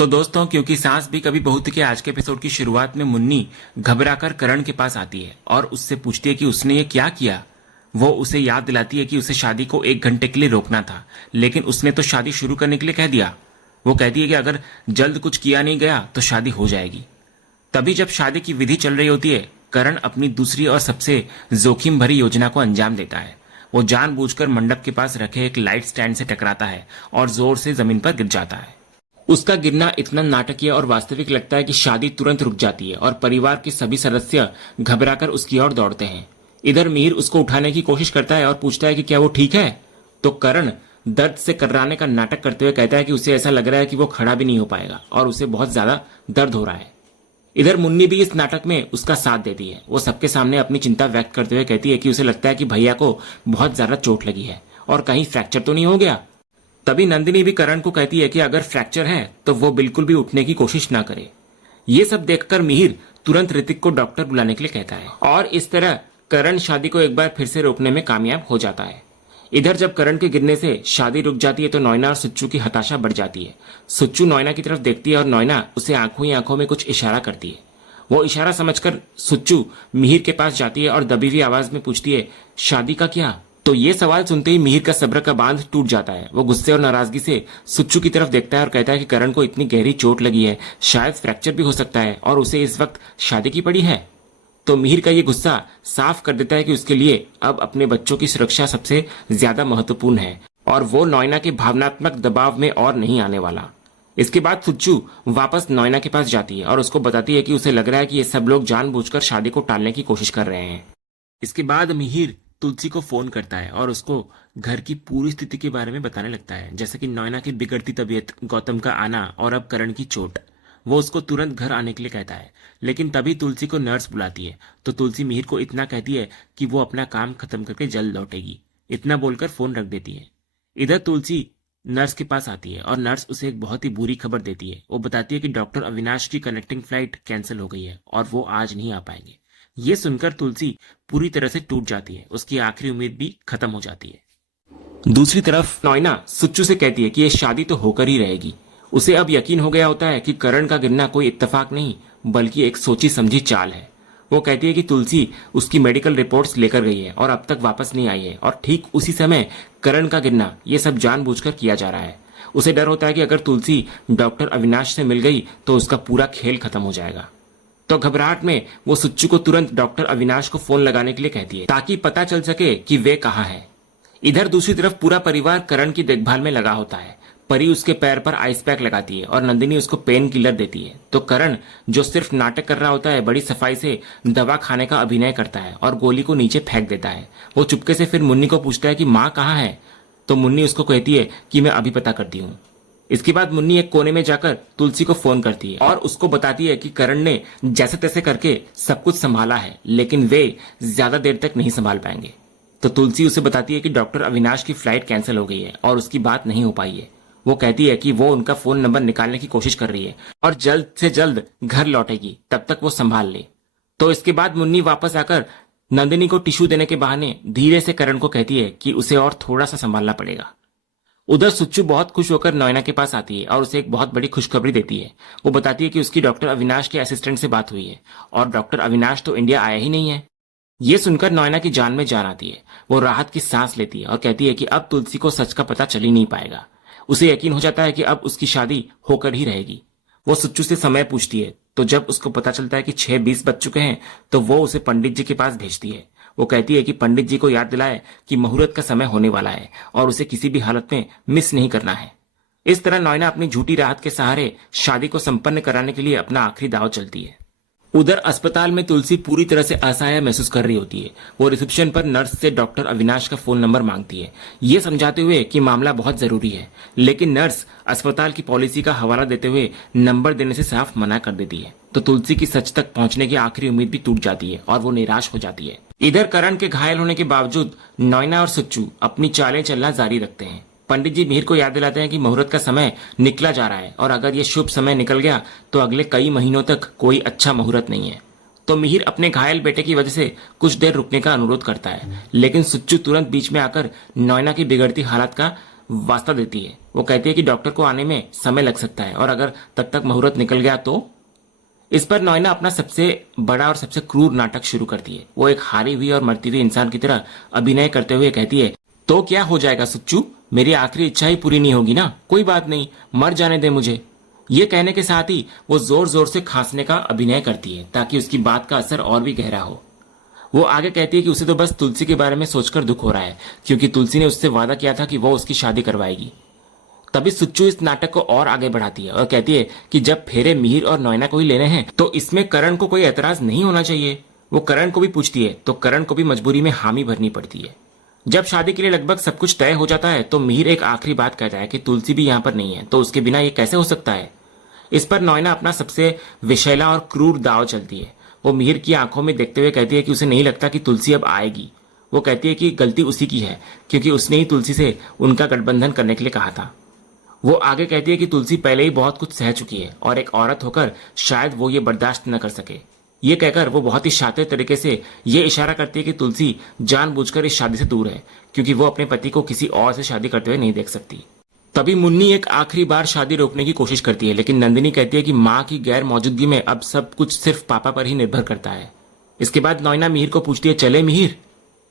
तो दोस्तों, क्योंकि सांस भी कभी बहू थी के आज के एपिसोड की शुरुआत में मुन्नी घबराकर करण के पास आती है और उससे पूछती है कि उसने ये क्या किया। वो उसे याद दिलाती है कि उसे शादी को 1 घंटे के लिए रोकना था, लेकिन उसने तो शादी शुरू करने के लिए कह दिया। वो कहती है कि अगर जल्द कुछ किया नहीं गया तो शादी हो जाएगी। तभी जब शादी की विधि चल रही होती है, करण अपनी दूसरी और सबसे जोखिम भरी योजना को अंजाम देता है। वो जानबूझकर मंडप के पास रखे एक लाइट स्टैंड से टकराता है और जोर से जमीन पर गिर जाता है। उसका गिरना इतना नाटकीय और वास्तविक लगता है कि शादी तुरंत रुक जाती है और परिवार के सभी सदस्य घबराकर उसकी ओर दौड़ते हैं। इधर मिहिर उसको उठाने की कोशिश करता है और पूछता है कि क्या वो ठीक है। तो करण दर्द से कर्राने का नाटक करते हुए कहता है कि उसे ऐसा लग रहा है कि वो खड़ा भी नहीं हो पाएगा और उसे बहुत ज्यादा दर्द हो रहा है। इधर मुन्नी भी इस नाटक में उसका साथ देती है। वो सबके सामने अपनी चिंता व्यक्त करते हुए कहती है कि उसे लगता है कि भैया को बहुत ज्यादा चोट लगी है और कहीं फ्रैक्चर तो नहीं हो गया। तभी नंदिनी भी करण को कहती है कि अगर फ्रैक्चर है तो वो बिल्कुल भी उठने की कोशिश ना करे। ये सब देखकर मिहिर तुरंत ऋतिक को डॉक्टर बुलाने के लिए कहता है और इस तरह करण शादी को एक बार फिर से रोकने में कामयाब हो जाता है। इधर जब करण के गिरने से शादी रुक जाती है तो नोयना और सुच्चू की हताशा बढ़ जाती है। सुच्चू नोयना की तरफ देखती है और नोयना उसे आंखों ही आंखों में कुछ इशारा करती है। वो इशारा समझकर सुच्चू मिहिर के पास जाती है और दबी हुई आवाज में पूछती है, शादी का क्या? तो ये सवाल सुनते ही मिहिर का सब्र का बांध टूट जाता है। वो गुस्से और नाराजगी से सुच्चू की तरफ देखता है और कहता है कि करण को इतनी गहरी चोट लगी है, शायद फ्रैक्चर भी हो सकता है और उसे इस वक्त शादी की पड़ी है। तो मिहिर का ये गुस्सा साफ कर देता है कि उसके लिए अब अपने बच्चों की सुरक्षा सबसे ज्यादा महत्वपूर्ण है और वो नोयना के भावनात्मक दबाव में और नहीं आने वाला। इसके बाद सुच्चू वापस नोयना के पास जाती है और उसको बताती है कि उसे लग रहा है कि ये सब लोग जानबूझकर शादी को टालने की कोशिश कर रहे हैं। इसके बाद मिहिर तुलसी को फोन करता है और उसको घर की पूरी स्थिति के बारे में बताने लगता है, जैसे कि नोयना की बिगड़ती तबीयत, गौतम का आना और अब करण की चोट। वो उसको तुरंत घर आने के लिए कहता है, लेकिन तभी तुलसी को नर्स बुलाती है। तो तुलसी मिहिर को इतना कहती है कि वो अपना काम खत्म करके जल्द लौटेगी। इतना बोलकर फोन रख देती है। इधर तुलसी नर्स के पास आती है और नर्स उसे एक बहुत ही बुरी खबर देती है। वो बताती है कि डॉक्टर अविनाश की कनेक्टिंग फ्लाइट कैंसिल हो गई है और वो आज नहीं आ पाएंगे। ये सुनकर तुलसी पूरी तरह से टूट जाती है। उसकी आखिरी उम्मीद भी खत्म हो जाती है। दूसरी तरफ नोयना सुच्चू से कहती है कि ये शादी तो होकर ही रहेगी। उसे अब यकीन हो गया होता है कि करण का गिरना कोई इत्तेफाक नहीं बल्कि एक सोची समझी चाल है। वो कहती है कि तुलसी उसकी मेडिकल रिपोर्ट्स लेकर गई है और अब तक वापस नहीं आई है और ठीक उसी समय करण का गिरना ये सब जानबूझकर किया जा रहा है। उसे डर होता है कि अगर तुलसी डॉक्टर अविनाश से मिल गई तो उसका पूरा खेल खत्म हो जाएगा। तो घबराहट में वो सुच्चू को तुरंत डॉक्टर अविनाश को फोन लगाने के लिए कहती है ताकि पता चल सके कि वे कहाँ है। इधर दूसरी तरफ पूरा परिवार करण की देखभाल में लगा होता है। परी उसके पैर पर आइस पैक लगाती है और नंदिनी उसको पेन किलर देती है। तो करण, जो सिर्फ नाटक कर रहा होता है, बड़ी सफाई से दवा खाने का अभिनय करता है और गोली को नीचे फेंक देता है। वो चुपके से फिर मुन्नी को पूछता है कि माँ कहाँ है। तो मुन्नी उसको कहती है कि मैं अभी पता करती हूँ। इसके बाद मुन्नी एक कोने में जाकर तुलसी को फोन करती है और उसको बताती है कि करण ने जैसे तैसे करके सब कुछ संभाला है, लेकिन वे ज्यादा देर तक नहीं संभाल पाएंगे। तो तुलसी उसे बताती है कि डॉक्टर अविनाश की फ्लाइट कैंसिल हो गई है और उसकी बात नहीं हो पाई है। वो कहती है कि वो उनका फोन नंबर निकालने की कोशिश कर रही है और जल्द से जल्द घर लौटेगी, तब तक वो संभाल ले। तो इसके बाद मुन्नी वापस आकर नंदिनी को टिश्यू देने के बहाने धीरे से करण को कहती है कि उसे और थोड़ा सा संभालना पड़ेगा। उधर सुच्चू बहुत खुश होकर नोयना के पास आती है और उसे एक बहुत बड़ी खुशखबरी देती है। वो बताती है कि उसकी डॉक्टर अविनाश के असिस्टेंट से बात हुई है और डॉक्टर अविनाश तो इंडिया आया ही नहीं है। ये सुनकर नोयना की जान में जान आती है। वो राहत की सांस लेती है और कहती है कि अब तुलसी को सच का पता चल ही नहीं पाएगा। उसे यकीन हो जाता है कि अब उसकी शादी होकर ही रहेगी। वो सुच्चू से समय पूछती है, तो जब उसको पता चलता है कि 6:20 बज चुके हैं तो वो उसे पंडित जी के पास भेजती है। वो कहती है कि पंडित जी को याद दिलाए कि मुहूर्त का समय होने वाला है और उसे किसी भी हालत में मिस नहीं करना है। इस तरह नोयना अपनी झूठी राहत के सहारे शादी को संपन्न कराने के लिए अपना आखिरी दांव चलती है। उधर अस्पताल में तुलसी पूरी तरह से असहाय महसूस कर रही होती है। वो रिसेप्शन पर नर्स से डॉक्टर अविनाश का फोन नंबर मांगती है, ये समझाते हुए कि मामला बहुत जरूरी है, लेकिन नर्स अस्पताल की पॉलिसी का हवाला देते हुए नंबर देने से साफ मना कर देती है। तो तुलसी की सच तक पहुंचने की आखिरी उम्मीद भी टूट जाती है और वो निराश हो जाती है। इधर करण के घायल होने के बावजूद नोयना और सुच्चू अपनी चालें चलना जारी रखते हैं। पंडित जी मिहिर को याद दिलाते हैं कि मुहूर्त का समय निकला जा रहा है और अगर ये शुभ समय निकल गया तो अगले कई महीनों तक कोई अच्छा मुहूर्त नहीं है। तो मिहिर अपने घायल बेटे की वजह से कुछ देर रुकने का अनुरोध करता है, लेकिन सुच्चू तुरंत बीच में आकर नोयना की बिगड़ती हालत का वास्ता देती है। वो कहती है कि डॉक्टर को आने में समय लग सकता है और अगर तब तक मुहूर्त निकल गया तो। इस पर नॉयना अपना सबसे बड़ा और सबसे क्रूर नाटक शुरू करती है। वो एक हारी हुई और मरती हुई इंसान की तरह अभिनय करते हुए कहती है, तो क्या हो जाएगा सुच्चू, मेरी आखिरी इच्छा ही पूरी नहीं होगी ना, कोई बात नहीं, मर जाने दे मुझे। ये कहने के साथ ही वो जोर जोर से खांसने का अभिनय करती है ताकि उसकी बात का असर और भी गहरा हो। वो आगे कहती है कि उसे तो बस तुलसी के बारे में सोचकर दुख हो रहा है, क्योंकि तुलसी ने उससे वादा किया था कि वो उसकी शादी करवाएगी। तभी सुच्चू इस नाटक को और आगे बढ़ाती है और कहती है कि जब फेरे मिहिर और नॉयना को ही लेने हैं तो इसमें करण को कोई एतराज नहीं होना चाहिए। वो करण को भी पूछती है तो करण को भी मजबूरी में हामी भरनी पड़ती है। जब शादी के लिए लगभग सब कुछ तय हो जाता है तो मिहिर एक आखिरी बात कहता है कि तुलसी भी यहाँ पर नहीं है, तो उसके बिना ये कैसे हो सकता है। इस पर नॉयना अपना सबसे विषैला और क्रूर दाव चलती है। वो मिहिर की आंखों में देखते हुए कहती है कि उसे नहीं लगता कि तुलसी अब आएगी। वो कहती है कि गलती उसी की है, क्योंकि उसने ही तुलसी से उनका गठबंधन करने के लिए कहा था। वो आगे कहती है कि तुलसी पहले ही बहुत कुछ सह चुकी है और एक औरत होकर शायद वो ये बर्दाश्त न कर सके। ये कहकर वो बहुत ही शातिर तरीके से ये इशारा करती है कि तुलसी जानबूझकर इस शादी से दूर है, क्योंकि वो अपने पति को किसी और से शादी करते हुए नहीं देख सकती। तभी मुन्नी एक आखिरी बार शादी रोकने की कोशिश करती है, लेकिन नंदिनी कहती है कि माँ की गैर मौजूदगी में अब सब कुछ सिर्फ पापा पर ही निर्भर करता है। इसके बाद नॉयना मिहिर को पूछती है, चले मिहिर।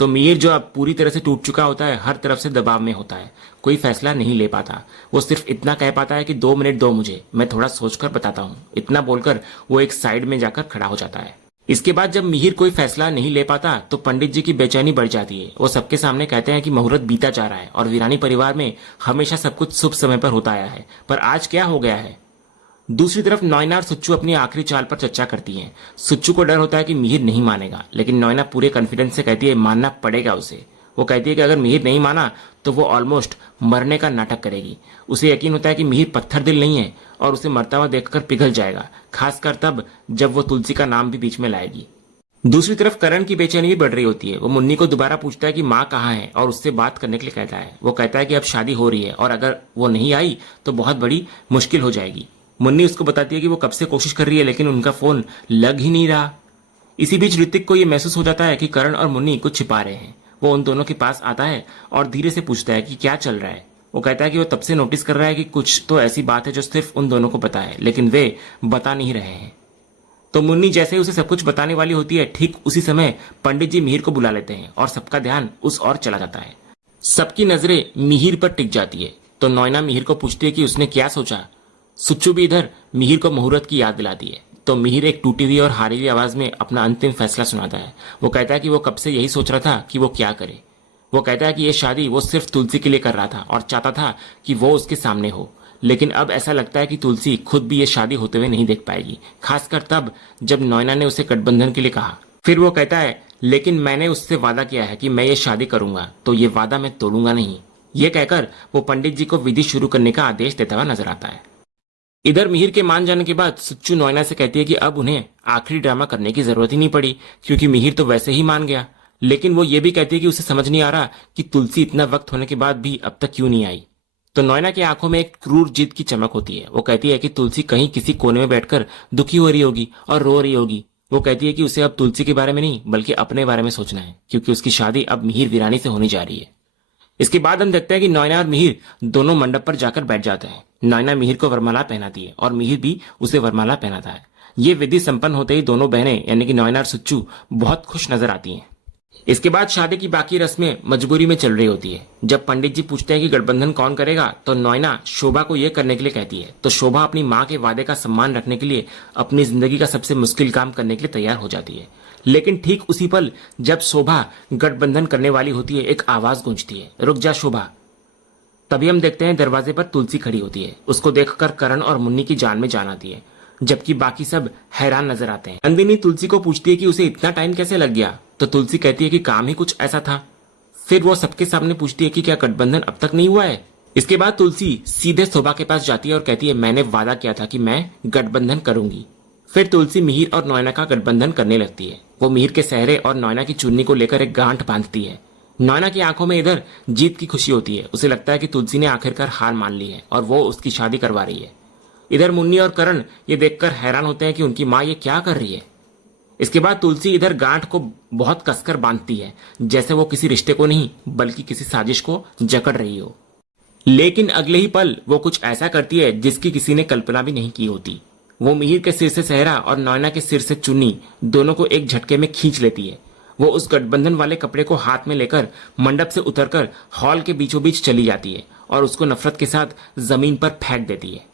तो मिहिर जो अब पूरी तरह से टूट चुका होता है, हर तरफ से दबाव में होता है, कोई फैसला नहीं ले पाता। वो सिर्फ इतना कह पाता है कि 2 मिनट दो मुझे, मैं थोड़ा सोचकर बताता हूँ। इतना बोलकर वो एक साइड में जाकर खड़ा हो जाता है। इसके बाद जब मिहिर कोई फैसला नहीं ले पाता तो पंडित जी की बेचैनी बढ़ जाती है। वो सबके सामने कहते हैं कि मुहूर्त बीता जा रहा है और वीरानी परिवार में हमेशा सब कुछ शुभ समय पर होता आया है, पर आज क्या हो गया है। दूसरी तरफ नॉयना और सुच्चू अपनी आखिरी चाल पर चर्चा करती हैं। सुच्चू को डर होता है कि मिहिर नहीं मानेगा, लेकिन नॉयना पूरे कॉन्फिडेंस से कहती है मानना पड़ेगा उसे। वो कहती है कि अगर मिहिर नहीं माना तो वो ऑलमोस्ट मरने का नाटक करेगी। उसे यकीन होता है कि मिहिर पत्थर दिल नहीं है और उसे मरता हुआ देखकर पिघल जाएगा, खासकर तब जब वो तुलसी का नाम भी बीच में लाएगी। दूसरी तरफ करण की बेचैनी भी बढ़ रही होती है। वो मुन्नी को दोबारा पूछता है कि माँ कहाँ है और उससे बात करने के लिए कहता है। वो कहता है कि अब शादी हो रही है और अगर वो नहीं आई तो बहुत बड़ी मुश्किल हो जाएगी। मुन्नी उसको बताती है कि वो कब से कोशिश कर रही है लेकिन उनका फोन लग ही नहीं रहा। इसी बीच ऋतिक को यह महसूस हो जाता है कि करण और मुन्नी कुछ छिपा रहे हैं। वो उन दोनों के पास आता है और धीरे से पूछता है कि क्या चल रहा है। वो कहता है कि वो तब से नोटिस कर रहा है कि कुछ तो ऐसी बात है जो सिर्फ उन दोनों को पता है, लेकिन वे बता नहीं रहे हैं। तो मुन्नी जैसे ही उसे सब कुछ बताने वाली होती है, ठीक उसी समय पंडित जी मिहिर को बुला लेते हैं और सबका ध्यान उस ओर चला जाता है। सबकी नजरें मिहिर पर टिक जाती है। तो नॉयना मिहिर को पूछती है कि उसने क्या सोचा। सुच्चू भी इधर मिहिर को मुहूर्त की याद दिलाती है। तो मिहिर एक टूटी हुई और हारी हुई आवाज में अपना अंतिम फैसला सुनाता है। वो कहता है कि वो कब से यही सोच रहा था कि वो क्या करे। वो कहता है कि ये शादी वो सिर्फ तुलसी के लिए कर रहा था और चाहता था कि वो उसके सामने हो, लेकिन अब ऐसा लगता है कि तुलसी खुद भी ये शादी होते हुए नहीं देख पाएगी, खासकर तब जब नॉयना ने उसे गठबंधन के लिए कहा। फिर वो कहता है, लेकिन मैंने उससे वादा किया है कि मैं ये शादी करूंगा, तो ये वादा मैं तोड़ूंगा नहीं। ये कहकर वो पंडित जी को विधि शुरू करने का आदेश देता हुआ नजर आता है। इधर मिहिर के मान जाने के बाद सुच्चू नॉयना से कहती है कि अब उन्हें आखिरी ड्रामा करने की जरूरत ही नहीं पड़ी, क्योंकि मिहिर तो वैसे ही मान गया। लेकिन वो ये भी कहती है कि उसे समझ नहीं आ रहा कि तुलसी इतना वक्त होने के बाद भी अब तक क्यों नहीं आई। तो नॉयना की आंखों में एक क्रूर जिद की चमक होती है। वो कहती है कि तुलसी कहीं किसी कोने में बैठकर दुखी हो रही होगी और रो रही होगी। वो कहती है कि उसे अब तुलसी के बारे में नहीं बल्कि अपने बारे में सोचना है, क्योंकि उसकी शादी अब मिहिर वीरानी से होने जा रही है। इसके बाद हम देखते हैं कि नॉयना और मिहिर दोनों मंडप पर जाकर बैठ जाते हैं। नॉयना मिहिर को वरमाला पहनाती है और मिहिर भी उसे वरमाला पहनाता है। ये विधि संपन्न होते ही दोनों बहनें यानी कि नॉयना और सुच्चू बहुत खुश नजर आती हैं। इसके बाद शादी की बाकी रस्में मजबूरी में चल रही होती है। जब पंडित जी पूछते हैं कि गठबंधन कौन करेगा, तो नॉयना शोभा को यह करने के लिए कहती है। तो शोभा अपनी माँ के वादे का सम्मान रखने के लिए अपनी जिंदगी का सबसे मुश्किल काम करने के लिए तैयार हो जाती है। लेकिन ठीक उसी पल जब शोभा गठबंधन करने वाली होती है, एक आवाज गूंजती है, रुक जा शोभा। तभी हम देखते हैं दरवाजे पर तुलसी खड़ी होती है। उसको देखकर करण और मुन्नी की जान में जान आती है, जबकि बाकी सब हैरान नजर आते हैं। नंदिनी तुलसी को पूछती है कि उसे इतना टाइम कैसे लग गया। तो तुलसी कहती है कि काम ही कुछ ऐसा था। फिर वो सबके सामने पूछती है कि क्या गठबंधन अब तक नहीं हुआ है। इसके बाद तुलसी सीधे शोभा के पास जाती है और कहती है, मैंने वादा किया था कि मैं गठबंधन करूंगी। फिर तुलसी मिहिर और नॉयना का गठबंधन करने लगती है। वो मिहिर के सहरे और नॉयना की चुन्नी को लेकर एक गांठ बांधती है। नॉयना की आंखों में इधर जीत की खुशी होती है। उसे लगता है कि तुलसी ने आखिरकार हार मान ली है और वो उसकी शादी करवा रही है। इधर मुन्नी और करण ये देखकर हैरान होते हैं कि उनकी माँ ये क्या कर रही है। इसके बाद तुलसी इधर गांठ को बहुत कसकर बांधती है, जैसे वो किसी रिश्ते को नहीं बल्कि किसी साजिश को जकड़ रही हो। लेकिन अगले ही पल वो कुछ ऐसा करती है जिसकी किसी ने कल्पना भी नहीं की होती। वो मिहिर के सिर से सेहरा और नैना के सिर से चुन्नी दोनों को एक झटके में खींच लेती है। वो उस गठबंधन वाले कपड़े को हाथ में लेकर मंडप से उतरकर हॉल के बीचों बीच चली जाती है और उसको नफरत के साथ जमीन पर फेंक देती है।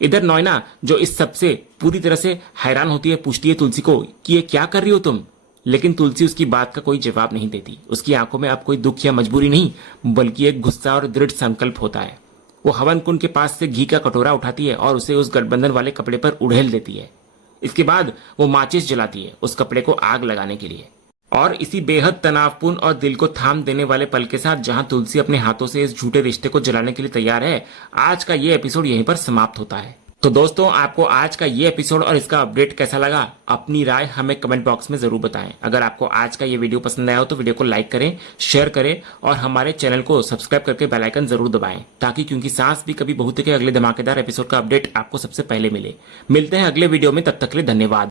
इधर नैना, जो इस सबसे पूरी तरह से हैरान होती है, पूछती है तुलसी को कि ये क्या कर रही हो तुम। लेकिन तुलसी उसकी बात का कोई जवाब नहीं देती। उसकी आंखों में अब कोई दुख या मजबूरी नहीं, बल्कि एक गुस्सा और दृढ़ संकल्प होता है। वो हवन कुंड के पास से घी का कटोरा उठाती है और उसे उस गठबंधन वाले कपड़े पर उड़ेल देती है। इसके बाद वो माचिस जलाती है उस कपड़े को आग लगाने के लिए। और इसी बेहद तनावपूर्ण और दिल को थाम देने वाले पल के साथ, जहां तुलसी अपने हाथों से इस झूठे रिश्ते को जलाने के लिए तैयार है, आज का ये एपिसोड यहीं पर समाप्त होता है। तो दोस्तों, आपको आज का ये एपिसोड और इसका अपडेट कैसा लगा, अपनी राय हमें कमेंट बॉक्स में जरूर बताएं। अगर आपको आज का ये वीडियो पसंद आया हो तो वीडियो को लाइक करें, शेयर करें और हमारे चैनल को सब्सक्राइब करके बेल आइकन जरूर दबाएं, ताकि क्योंकि सांस भी कभी बहू थी के अगले धमाकेदार एपिसोड का अपडेट आपको सबसे पहले मिले। मिलते हैं अगले वीडियो में, तब तक के लिए धन्यवाद।